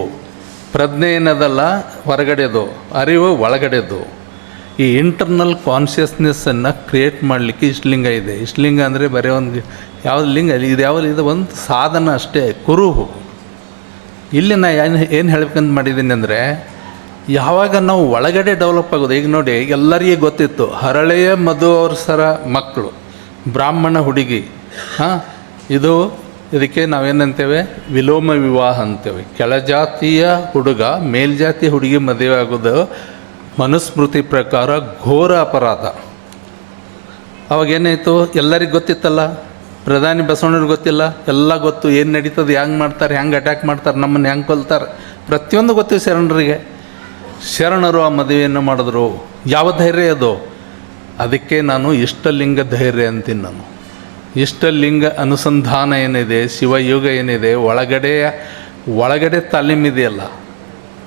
ಪ್ರಜ್ಞೆ ಏನದಲ್ಲ, ಹೊರಗಡೆದು, ಅರಿವು ಒಳಗಡೆದು. ಈ ಇಂಟರ್ನಲ್ ಕಾನ್ಷಿಯಸ್ನೆಸ್ಸನ್ನು ಕ್ರಿಯೇಟ್ ಮಾಡಲಿಕ್ಕೆ ಇಷ್ಟಲಿಂಗ ಇದೆ. ಇಷ್ಟಲಿಂಗ ಅಂದರೆ ಬರೀ ಒಂದು ಯಾವ್ದು ಲಿಂಗ, ಇದು ಯಾವ ಇದು ಒಂದು ಸಾಧನ ಅಷ್ಟೇ, ಕುರುಹು. ಇಲ್ಲಿ ನಾ ಏನು ಏನು ಹೇಳ್ಬೇಕಂತ ಮಾಡಿದ್ದೀನಿ ಅಂದರೆ, ಯಾವಾಗ ನಾವು ಒಳಗಡೆ ಡೆವಲಪ್ ಆಗೋದು, ಈಗ ನೋಡಿ, ಎಲ್ಲರಿಗೂ ಗೊತ್ತಿತ್ತು, ಹರಳೆಯ ಮಧು ಅವ್ರ ಸರ ಮಕ್ಕಳು. ಬ್ರಾಹ್ಮಣ ಹುಡುಗಿ. ಹಾಂ? ಇದು ಇದಕ್ಕೆ ನಾವೇನಂತೇವೆ ವಿಲೋಮ ವಿವಾಹ ಅಂತೇವೆ. ಕೆಳಜಾತಿಯ ಹುಡುಗ ಮೇಲ್ಜಾತಿ ಹುಡುಗಿ ಮದುವೆ ಆಗೋದು ಮನುಸ್ಮೃತಿ ಪ್ರಕಾರ ಘೋರ ಅಪರಾಧ. ಅವಾಗ ಏನಾಯಿತು? ಎಲ್ಲರಿಗೂ ಗೊತ್ತಿತ್ತಲ್ಲ? ಪ್ರಧಾನಿ ಬಸವಣ್ಣವ್ರಿಗೆ ಗೊತ್ತಿಲ್ಲ? ಎಲ್ಲ ಗೊತ್ತು. ಏನು ನಡೀತದೆ? ಹೆಂಗೆ ಮಾಡ್ತಾರೆ? ಹೆಂಗೆ ಅಟ್ಯಾಕ್ ಮಾಡ್ತಾರೆ? ನಮ್ಮನ್ನು ಹೆಂಗೆ ಕೊಲ್ತಾರೆ? ಪ್ರತಿಯೊಂದು ಗೊತ್ತಿವೆ ಶರಣರಿಗೆ. ಶರಣರು ಆ ಮದುವೆಯನ್ನು ಮಾಡಿದ್ರು. ಯಾವ ಧೈರ್ಯ ಅದು? ಅದಕ್ಕೆ ನಾನು ಇಷ್ಟಲಿಂಗ ಧೈರ್ಯ ಅಂತೀನಿ ನಾನು. ಇಷ್ಟಲಿಂಗ ಅನುಸಂಧಾನ ಏನಿದೆ, ಶಿವಯೋಗ ಏನಿದೆ ಒಳಗಡೆಯ ಒಳಗಡೆ ತಾಲೀಮಿದೆಯಲ್ಲ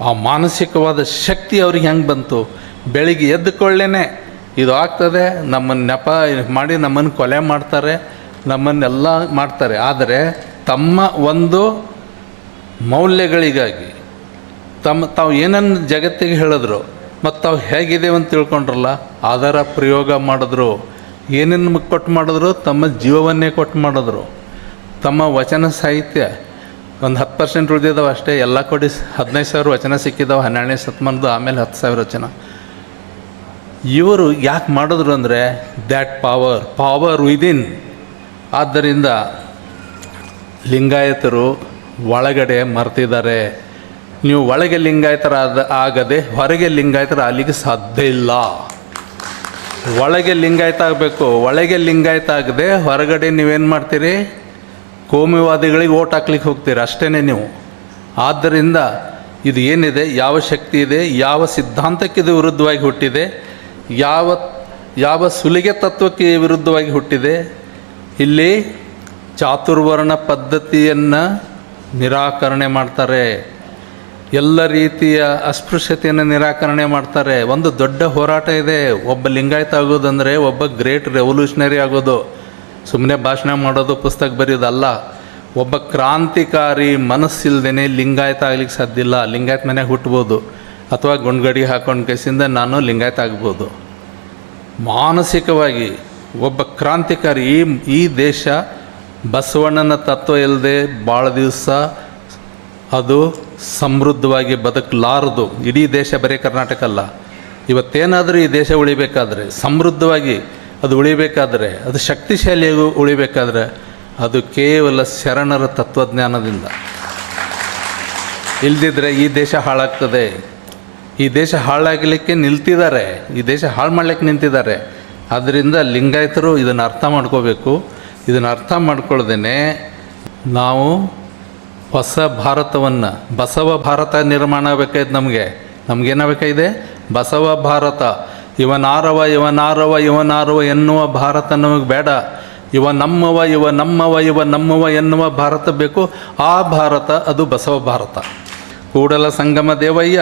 ಆ ಮಾನಸಿಕವಾದ ಶಕ್ತಿ ಅವ್ರಿಗೆ ಹೆಂಗೆ ಬಂತು? ಬೆಳಿಗ್ಗೆ ಎದ್ದುಕೊಳ್ಳೇನೆ ಇದು ಆಗ್ತದೆ ನಮ್ಮನ್ನು ನೆಪ ಮಾಡಿ ನಮ್ಮನ್ನು ಕೊಲೆ ಮಾಡ್ತಾರೆ ನಮ್ಮನ್ನೆಲ್ಲ ಮಾಡ್ತಾರೆ. ಆದರೆ ತಮ್ಮ ಒಂದು ಮೌಲ್ಯಗಳಿಗಾಗಿ ತಮ್ಮ ತಾವು ಏನನ್ನು ಜಗತ್ತಿಗೆ ಹೇಳಿದ್ರು ಮತ್ತು ತಾವು ಹೇಗಿದ್ದೇವೆ ಅಂತ ತಿಳ್ಕೊಂಡ್ರಲ್ಲ ಅದರ ಪ್ರಯೋಗ ಮಾಡಿದ್ರು. ಏನೇನು ಕೊಟ್ಟು ಮಾಡಿದ್ರು? ತಮ್ಮ ಜೀವವನ್ನೇ ಕೊಟ್ಟು ಮಾಡಿದ್ರು. ತಮ್ಮ ವಚನ ಸಾಹಿತ್ಯ. ಒಂದು ಹತ್ತು ಪರ್ಸೆಂಟ್ ಉಳಿದಿದ್ದಾವೆ ಅಷ್ಟೇ, ಎಲ್ಲ ಕೊಡಿ ಹದಿನೈದು ಸಾವಿರ ವಚನ ಸಿಕ್ಕಿದ್ದಾವೆ ಹನ್ನೆರಡನೇ ಶತಮಾನದ್ದು, ಆಮೇಲೆ ಹತ್ತು ಸಾವಿರ ವಚನ. ಇವರು ಯಾಕೆ ಮಾಡಿದ್ರು ಅಂದರೆ ದ್ಯಾಟ್ ಪವರ್ ಪವರ್ ವಿದಿನ್ ಆದ್ದರಿಂದ ಲಿಂಗಾಯತರು ಒಳಗಡೆ ಮರ್ತಿದ್ದಾರೆ. ನೀವು ಒಳಗೆ ಲಿಂಗಾಯತರಾದ ಆಗದೆ ಹೊರಗೆ ಲಿಂಗಾಯತರ ಅಲ್ಲಿಗೆ ಸಾಧ್ಯ ಇಲ್ಲ. ಒಳಗೆ ಲಿಂಗಾಯತ ಆಗಬೇಕು. ಒಳಗೆ ಲಿಂಗಾಯತ ಆಗದೆ ಹೊರಗಡೆ ನೀವೇನು ಮಾಡ್ತೀರಿ? ಕೋಮಿವಾದಿಗಳಿಗೆ ಓಟ್ ಹಾಕ್ಲಿಕ್ಕೆ ಹೋಗ್ತೀರಿ ಅಷ್ಟೇ ನೀವು. ಆದ್ದರಿಂದ ಇದು ಏನಿದೆ? ಯಾವ ಶಕ್ತಿ ಇದೆ? ಯಾವ ಸಿದ್ಧಾಂತಕ್ಕೆ ಇದು ವಿರುದ್ಧವಾಗಿ ಹುಟ್ಟಿದೆ? ಯಾವ ಯಾವ ಸುಲಿಗೆ ತತ್ವಕ್ಕೆ ವಿರುದ್ಧವಾಗಿ ಹುಟ್ಟಿದೆ? ಇಲ್ಲಿ ಚಾತುರ್ವರ್ಣ ಪದ್ಧತಿಯನ್ನು ನಿರಾಕರಣೆ ಮಾಡ್ತಾರೆ. ಎಲ್ಲ ರೀತಿಯ ಅಸ್ಪೃಶ್ಯತೆಯನ್ನು ನಿರಾಕರಣೆ ಮಾಡ್ತಾರೆ. ಒಂದು ದೊಡ್ಡ ಹೋರಾಟ ಇದೆ. ಒಬ್ಬ ಲಿಂಗಾಯತ ಆಗೋದಂದರೆ ಒಬ್ಬ ಗ್ರೇಟ್ ರೆವಲ್ಯೂಷನರಿ ಆಗೋದು. ಸುಮ್ಮನೆ ಭಾಷಣ ಮಾಡೋದು, ಪುಸ್ತಕ ಬರೆಯೋದಲ್ಲ. ಒಬ್ಬ ಕ್ರಾಂತಿಕಾರಿ ಮನಸ್ಸಿಲ್ದೇ ಲಿಂಗಾಯತ ಆಗ್ಲಿಕ್ಕೆ ಸಾಧ್ಯ ಇಲ್ಲ. ಲಿಂಗಾಯತ ಮನೆಗೆ ಹುಟ್ಬೋದು. ಅಥವಾ ಗುಂಡ್ಗಡಿ ಹಾಕೊಂಡು ಕೇಸಿಂದ ನಾನು ಲಿಂಗಾಯತ ಆಗ್ಬೋದು. ಮಾನಸಿಕವಾಗಿ ಒಬ್ಬ ಕ್ರಾಂತಿಕಾರಿ ಈ ಈ ದೇಶ ಬಸವಣ್ಣನ ತತ್ವ ಇಲ್ಲದೆ ಭಾಳ ದಿವಸ ಅದು ಸಮೃದ್ಧವಾಗಿ ಬದುಕಲಾರದು. ಇಡೀ ದೇಶ ಬರೀ ಕರ್ನಾಟಕ ಅಲ್ಲ. ಇವತ್ತೇನಾದರೂ ಈ ದೇಶ ಉಳಿಬೇಕಾದ್ರೆ, ಸಮೃದ್ಧವಾಗಿ ಅದು ಉಳಿಬೇಕಾದ್ರೆ, ಅದು ಶಕ್ತಿಶಾಲಿಯಾಗಿ ಉಳಿಬೇಕಾದ್ರೆ ಅದು ಕೇವಲ ಶರಣರ ತತ್ವಜ್ಞಾನದಿಂದ. ಇಲ್ದಿದ್ರೆ ಈ ದೇಶ ಹಾಳಾಗ್ತದೆ. ಈ ದೇಶ ಹಾಳಾಗಲಿಕ್ಕೆ ನಿಲ್ತಿದ್ದಾರೆ. ಈ ದೇಶ ಹಾಳು ಮಾಡಲಿಕ್ಕೆ ನಿಂತಿದ್ದಾರೆ. ಆದ್ದರಿಂದ ಲಿಂಗಾಯತರು ಇದನ್ನು ಅರ್ಥ ಮಾಡ್ಕೋಬೇಕು. ಇದನ್ನು ಅರ್ಥ ಮಾಡ್ಕೊಳ್ದೇ ನಾವು ಹೊಸ ಭಾರತವನ್ನು, ಬಸವ ಭಾರತ ನಿರ್ಮಾಣ ಬೇಕಾಯ್ತು ನಮಗೆ. ನಮಗೇನಾಗಬೇಕಾಗಿದೆ ಬಸವ ಭಾರತ. ಇವನಾರವ ಇವನಾರವ ಇವನಾರವ ಎನ್ನುವ ಭಾರತ ನಮಗೆ ಬೇಡ. ಇವ ನಮ್ಮವ ಇವ ನಮ್ಮವ ಇವ ನಮ್ಮವ ಎನ್ನುವ ಭಾರತ ಬೇಕು. ಆ ಭಾರತ ಅದು ಬಸವ ಭಾರತ. ಕೂಡಲ ಸಂಗಮ ದೇವಯ್ಯ,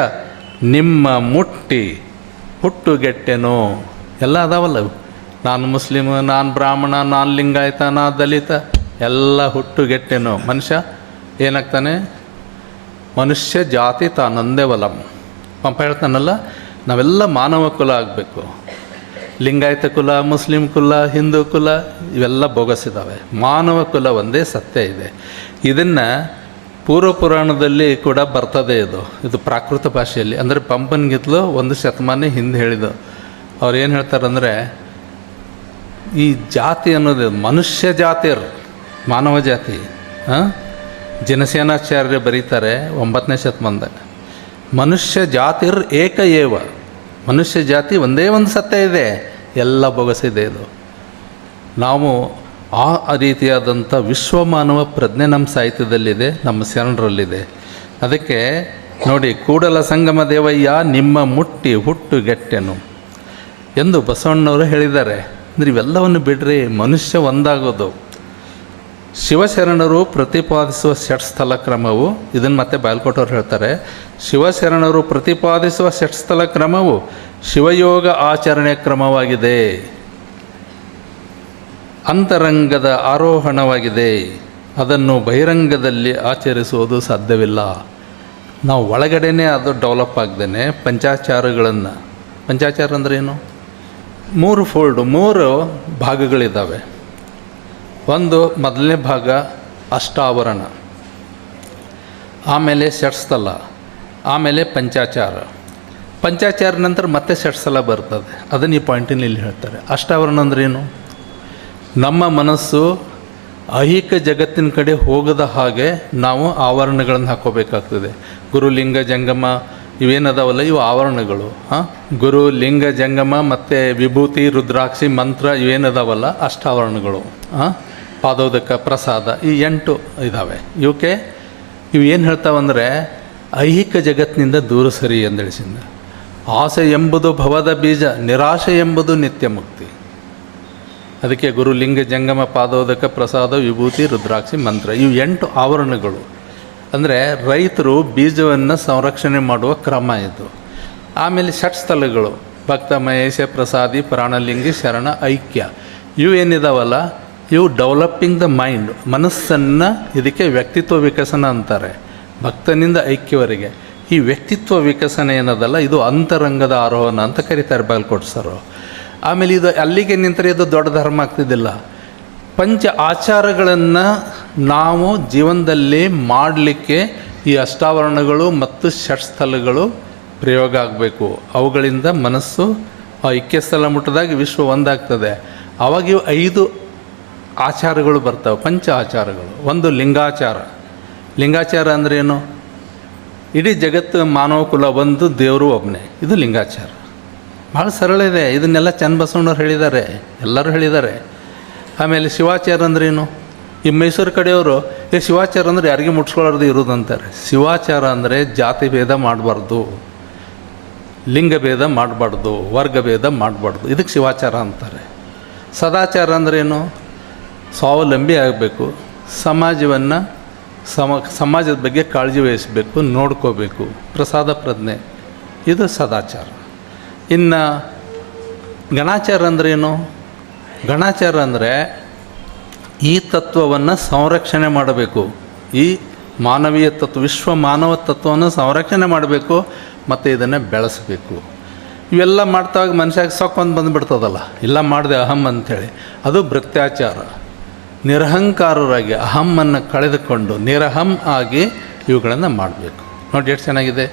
ನಿಮ್ಮ ಮುಟ್ಟಿ, ಹುಟ್ಟುಗೆಟ್ಟೆನು. ಎಲ್ಲ ಅದಾವಲ್ಲ ನಾನು ಮುಸ್ಲಿಮ್, ನಾನು ಬ್ರಾಹ್ಮಣ, ನಾನು ಲಿಂಗಾಯತ ನಾ ದಲಿತ, ಎಲ್ಲ ಹುಟ್ಟುಗೆಟ್ಟೆನು. ಮನುಷ್ಯ ಏನಾಗ್ತಾನೆ? ಮನುಷ್ಯ ಜಾತಿ ತಾನೊಂದೇ ವಲಂ ಪಂಪ ಹೇಳ್ತಾನಲ್ಲ, ನಾವೆಲ್ಲ ಮಾನವ ಕುಲ ಆಗಬೇಕು. ಲಿಂಗಾಯತ ಕುಲ, ಮುಸ್ಲಿಂ ಕುಲ, ಹಿಂದೂ ಕುಲ, ಇವೆಲ್ಲ ಬೊಗಸಿದ್ದಾವೆ ಮಾನವ ಕುಲ ಒಂದೇ ಸತ್ಯ ಇದೆ. ಇದನ್ನು ಪೂರ್ವ ಪುರಾಣದಲ್ಲಿ ಕೂಡ ಬರ್ತದೆ ಇದು. ಇದು ಪ್ರಾಕೃತ ಭಾಷೆಯಲ್ಲಿ. ಅಂದರೆ ಪಂಪನ್ಗಿತ್ಲು ಒಂದು ಶತಮಾನ ಹಿಂದೆ ಹೇಳಿದ್ದು. ಅವ್ರು ಏನು ಹೇಳ್ತಾರಂದರೆ, ಈ ಜಾತಿ ಅನ್ನೋದು ಮನುಷ್ಯ ಜಾತಿಯರು ಮಾನವ ಜಾತಿ. ಹಾಂ? ಜನಸೇನಾಚಾರ್ಯರು ಬರೀತಾರೆ ಒಂಬತ್ತನೇ ಶತಮಾನದಾಗ ಮನುಷ್ಯ ಜಾತಿರ್ ಏಕ ಏವ. ಮನುಷ್ಯ ಜಾತಿ ಒಂದೇ ಒಂದು ಸತ್ಯ ಇದೆ. ಎಲ್ಲ ಬೊಗಸಿದೆ ಇದು. ನಾವು ಆ ರೀತಿಯಾದಂಥ ವಿಶ್ವಮಾನವ ಪ್ರಜ್ಞೆ ನಮ್ಮ ಸಾಹಿತ್ಯದಲ್ಲಿದೆ, ನಮ್ಮ ಶರಣರಲ್ಲಿದೆ. ಅದಕ್ಕೆ ನೋಡಿ, ಕೂಡಲ ಸಂಗಮ ದೇವಯ್ಯ, ನಿಮ್ಮ ಮುಟ್ಟಿ ಹುಟ್ಟು ಗೆಟ್ಟೆನು ಎಂದು ಬಸವಣ್ಣವರು ಹೇಳಿದ್ದಾರೆ. ಅಂದರೆ ಇವೆಲ್ಲವನ್ನು ಬಿಡ್ರಿ, ಮನುಷ್ಯ ಒಂದಾಗೋದು. ಶಿವಶರಣರು ಪ್ರತಿಪಾದಿಸುವ ಷಟ್ಸ್ಥಲ ಕ್ರಮವು ಇದನ್ನು ಮತ್ತೆ ಬಾಲ್ಕೋಟವ್ರು ಹೇಳ್ತಾರೆ, ಶಿವಶರಣರು ಪ್ರತಿಪಾದಿಸುವ ಷಟ್ಸ್ಥಲ ಕ್ರಮವು ಶಿವಯೋಗ ಆಚರಣೆ ಕ್ರಮವಾಗಿದೆ. ಅಂತರಂಗದ ಆರೋಹಣವಾಗಿದೆ. ಅದನ್ನು ಬಹಿರಂಗದಲ್ಲಿ ಆಚರಿಸುವುದು ಸಾಧ್ಯವಿಲ್ಲ. ನಾವು ಒಳಗಡೆನೇ ಅದು ಡೆವಲಪ್ ಆಗ್ದೇನೆ, ಪಂಚಾಚಾರಗಳನ್ನು. ಪಂಚಾಚಾರ ಅಂದ್ರೆ ಏನು? ಮೂರು ಫೋಲ್ಡು, ಮೂರು ಭಾಗಗಳಿದ್ದಾವೆ ಒಂದು ಮೊದಲನೇ ಭಾಗ ಅಷ್ಟಾವರಣ. ಆಮೇಲೆ ಷಟ್ಸ್ಥಲ, ಆಮೇಲೆ ಪಂಚಾಚಾರ. ಪಂಚಾಚಾರ ನಂತರ ಮತ್ತೆ ಷಟ್ಸ್ಥಲ ಬರ್ತದೆ. ಅದನ್ನು ಈ ಪಾಯಿಂಟಿನ ಇಲ್ಲಿ ಹೇಳ್ತಾರೆ. ಅಷ್ಟಾವರಣ ಅಂದ್ರೇನು ನಮ್ಮ ಮನಸ್ಸು ಐಹಿಕ ಜಗತ್ತಿನ ಕಡೆ ಹೋಗದ ಹಾಗೆ ನಾವು ಆವರಣಗಳನ್ನು ಹಾಕೋಬೇಕಾಗ್ತದೆ ಗುರು, ಲಿಂಗ, ಜಂಗಮ ಇವೇನದಾವಲ್ಲ? ಇವು ಆವರಣಗಳು. ಹಾಂ? ಗುರು, ಲಿಂಗ, ಜಂಗಮ ಮತ್ತು ವಿಭೂತಿ, ರುದ್ರಾಕ್ಷಿ, ಮಂತ್ರ ಇವೇನದಾವಲ್ಲ? ಅಷ್ಟಾವರಣಗಳು. ಹಾಂ? ಪಾದೋದಕ ಪ್ರಸಾದ ಈ ಎಂಟು ಇದ್ದಾವೆ ಇವಕ್ಕೆ ಇವು ಏನು ಹೇಳ್ತಾವಂದರೆ ಐಹಿಕ ಜಗತ್ತಿನಿಂದ ದೂರ ಸರಿ ಎಂದಳಿಸಿದ ಆಸೆ ಎಂಬುದು ಭವದ ಬೀಜ, ನಿರಾಶೆ ಎಂಬುದು ನಿತ್ಯ ಮುಕ್ತಿ. ಅದಕ್ಕೆ ಗುರು ಲಿಂಗ ಜಂಗಮ ಪಾದೋದಕ ಪ್ರಸಾದ, ವಿಭೂತಿ, ರುದ್ರಾಕ್ಷಿ ಮಂತ್ರ, ಇವು ಎಂಟು ಆವರಣಗಳು. ಅಂದರೆ ರೈತರು ಬೀಜವನ್ನು ಸಂರಕ್ಷಣೆ ಮಾಡುವ ಕ್ರಮ ಇದು. ಆಮೇಲೆ ಷಟ್ಸ್ಥಲಗಳು ಭಕ್ತ ಮಹೇಶ, ಪ್ರಸಾದಿ, ಪ್ರಾಣಲಿಂಗಿ, ಶರಣ, ಐಕ್ಯ. ಇವು ಏನಿದಾವಲ್ಲ? ಇವು ಡೆವಲಪಿಂಗ್ ದ ಮೈಂಡ್ ಮನಸ್ಸನ್ನು ಇದಕ್ಕೆ ವ್ಯಕ್ತಿತ್ವ ವಿಕಸನ ಅಂತಾರೆ, ಭಕ್ತನಿಂದ ಐಕ್ಯವರೆಗೆ. ಈ ವ್ಯಕ್ತಿತ್ವ ವಿಕಸನ ಏನದಲ್ಲ, ಇದು ಅಂತರಂಗದ ಆರೋಹಣ ಅಂತ ಕರೀತಾರೆ ಬಾಲ್ಕೋಟ್ ಸರ್ ಆಮೇಲೆ ಇದು ಅಲ್ಲಿಗೆ ನಿಂತರೆ ಇದು ದೊಡ್ಡ ಧರ್ಮ ಆಗ್ತಿದ್ದಿಲ್ಲ. ಪಂಚ ಆಚಾರಗಳನ್ನು ನಾವು ಜೀವನದಲ್ಲಿ ಮಾಡಲಿಕ್ಕೆ ಈ ಅಷ್ಟಾವರಣಗಳು ಮತ್ತು ಷಟ್ಸ್ಥಲಗಳು ಪ್ರಯೋಗ ಆಗಬೇಕು. ಅವುಗಳಿಂದ ಮನಸ್ಸು ಆ ಇಕ್ಕೆಸ್ಥಲ ಮುಟ್ಟದಾಗಿ ವಿಶ್ವ ಒಂದಾಗ್ತದೆ. ಅವಾಗ ಐದು ಆಚಾರಗಳು ಬರ್ತವೆ, ಪಂಚ ಆಚಾರಗಳು. ಒಂದು ಲಿಂಗಾಚಾರ. ಲಿಂಗಾಚಾರ ಅಂದ್ರೆ ಏನು? ಇಡೀ ಜಗತ್ತು ಮಾನವ ಕುಲ ಒಂದು ದೇವರು ಒಬ್ಬನೇ ಇದು ಲಿಂಗಾಚಾರ. ಭಾಳ ಸರಳ ಇದೆ. ಇದನ್ನೆಲ್ಲ ಚನ್ನಬಸವಣ್ಣವ್ರು ಹೇಳಿದ್ದಾರೆ. ಎಲ್ಲರೂ ಹೇಳಿದ್ದಾರೆ. ಆಮೇಲೆ ಶಿವಾಚಾರ ಅಂದ್ರೇನು ಈ ಮೈಸೂರು ಕಡೆಯವರು ಈ ಶಿವಾಚಾರ ಅಂದರೆ ಯಾರಿಗೆ ಇರೋದು ಅಂತಾರೆ. ಶಿವಾಚಾರ ಅಂದರೆ ಜಾತಿ ಭೇದ ಮಾಡಬಾರ್ದು. ಲಿಂಗ ಭೇದ ಮಾಡಬಾರ್ದು. ವರ್ಗ ಭೇದ ಮಾಡಬಾರ್ದು. ಇದಕ್ಕೆ ಶಿವಾಚಾರ ಅಂತಾರೆ. ಸದಾಚಾರ ಅಂದ್ರೇನು ಸ್ವಾವಲಂಬಿ ಆಗಬೇಕು. ಸಮಾಜವನ್ನು ಸಮ, ಸಮಾಜದ ಬಗ್ಗೆ ಕಾಳಜಿ ವಹಿಸಬೇಕು, ನೋಡ್ಕೋಬೇಕು. ಪ್ರಸಾದ ಪ್ರಜ್ಞೆ. ಇದು ಸದಾಚಾರ. ಇನ್ನು ಗಣಾಚಾರ ಅಂದ್ರೇನು ಗಣಾಚಾರ ಅಂದರೆ ಈ ತತ್ವವನ್ನು ಸಂರಕ್ಷಣೆ ಮಾಡಬೇಕು. ಈ ಮಾನವೀಯ ತತ್ವ, ವಿಶ್ವ ಮಾನವ ತತ್ವವನ್ನು ಸಂರಕ್ಷಣೆ ಮಾಡಬೇಕು, ಮತ್ತು ಇದನ್ನು ಬೆಳೆಸಬೇಕು. ಇವೆಲ್ಲ ಮಾಡ್ತಾವಾಗ ಮನುಷ್ಯಾಗ ಸೊಕ್ಕೊಂದು ಬಂದುಬಿಡ್ತದಲ್ಲ? ಇಲ್ಲ ಮಾಡಿದೆ ಅಹಂ ಅಂಥೇಳಿ ಅದು ಭೃತ್ಯಾಚಾರ. ನಿರಹಂಕಾರರಾಗಿ ಅಹಮ್ಮನ್ನು ಕಳೆದುಕೊಂಡು ನಿರಹಂ ಆಗಿ ಇವುಗಳನ್ನು ಮಾಡಬೇಕು. ನೋಡಿ ಎಷ್ಟು ಚೆನ್ನಾಗಿದೆ.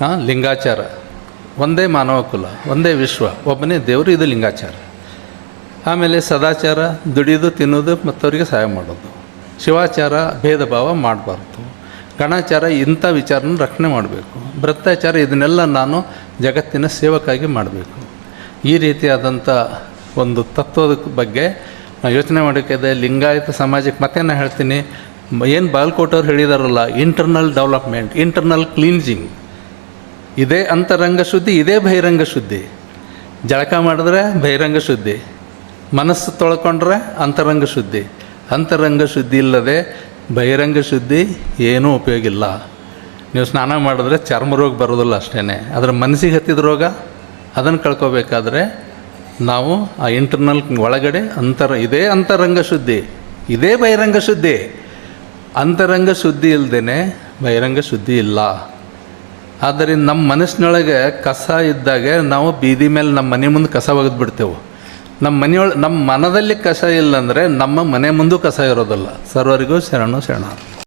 ಹಾಂ ಲಿಂಗಾಚಾರ. ಒಂದೇ ಮಾನವ ಕುಲ, ಒಂದೇ ವಿಶ್ವ, ಒಬ್ಬನೇ ದೇವರು, ಇದು ಲಿಂಗಾಚಾರ. ಆಮೇಲೆ ಸದಾಚಾರ, ದುಡಿದು ತಿನ್ನೋದು ಮತ್ತವರಿಗೆ ಸಹಾಯ ಮಾಡೋದು. ಶಿವಾಚಾರ ಭೇದ ಭಾವ ಮಾಡಬಾರ್ದು. ಗಣಾಚಾರ, ಇಂಥ ವಿಚಾರನ ರಕ್ಷಣೆ ಮಾಡಬೇಕು. ಭ್ರಷ್ಟಾಚಾರ, ಇದನ್ನೆಲ್ಲ ನಾನು ಜಗತ್ತಿನ ಸೇವಕ್ಕಾಗಿ ಮಾಡಬೇಕು. ಈ ರೀತಿಯಾದಂಥ ಒಂದು ತತ್ವದ ಬಗ್ಗೆ ನಾವು ಯೋಚನೆ ಮಾಡೋಕ್ಕಿದೆ ಲಿಂಗಾಯತ ಸಮಾಜಕ್ಕೆ ಮತ್ತೆ ನಾನು ಹೇಳ್ತೀನಿ, ಏನು ಬಾಲ್ಕೋಟವ್ರು ಹೇಳಿದಾರಲ್ಲ ಇಂಟರ್ನಲ್ ಡೆವಲಪ್ಮೆಂಟ್ ಇಂಟರ್ನಲ್ ಕ್ಲೀನ್ಜಿಂಗ್ ಇದೇ ಅಂತರಂಗ ಶುದ್ಧಿ, ಇದೇ ಬಹಿರಂಗ ಶುದ್ಧಿ. ಜಳಕ ಮಾಡಿದ್ರೆ ಬಹಿರಂಗ ಶುದ್ಧಿ, ಮನಸ್ಸು ತೊಳ್ಕೊಂಡ್ರೆ ಅಂತರಂಗ ಶುದ್ಧಿ. ಅಂತರಂಗ ಶುದ್ಧಿ ಇಲ್ಲದೆ ಬಹಿರಂಗ ಶುದ್ಧಿ ಏನೂ ಉಪಯೋಗ ಇಲ್ಲ. ನೀವು ಸ್ನಾನ ಮಾಡಿದ್ರೆ ಚರ್ಮ ರೋಗ ಬರೋದಿಲ್ಲ ಅಷ್ಟೇ ಅದರ ಮನಸ್ಸಿಗೆ ಹತ್ತಿದ ರೋಗ, ಅದನ್ನು ಕಳ್ಕೊಬೇಕಾದ್ರೆ ನಾವು ಆ ಇಂಟರ್ನಲ್ ಒಳಗಡೆ ಅಂತರ, ಇದೇ ಅಂತರಂಗ ಶುದ್ಧಿ, ಇದೇ ಬಹಿರಂಗ ಶುದ್ಧಿ. ಅಂತರಂಗ ಶುದ್ಧಿ ಇಲ್ಲದೇ ಬಹಿರಂಗ ಶುದ್ಧಿ ಇಲ್ಲ. ಆದ್ದರಿಂದ ನಮ್ಮ ಮನಸ್ಸಿನೊಳಗೆ ಕಸ ಇದ್ದಾಗ ನಾವು ಬೀದಿ ಮೇಲೆ ನಮ್ಮ ಮನೆ ಮುಂದೆ ಕಸ ಒಗೆದು ಬಿಡ್ತೇವೆ ನಮ್ಮ ಮನೆಯೊಳ, ನಮ್ಮ ಮನದಲ್ಲಿ ಕಸ ಇಲ್ಲಂದರೆ ನಮ್ಮ ಮನೆ ಮುಂದೂ ಕಸ ಇರೋದಿಲ್ಲ. ಸರ್ವರಿಗೂ ಶರಣು ಶರಣ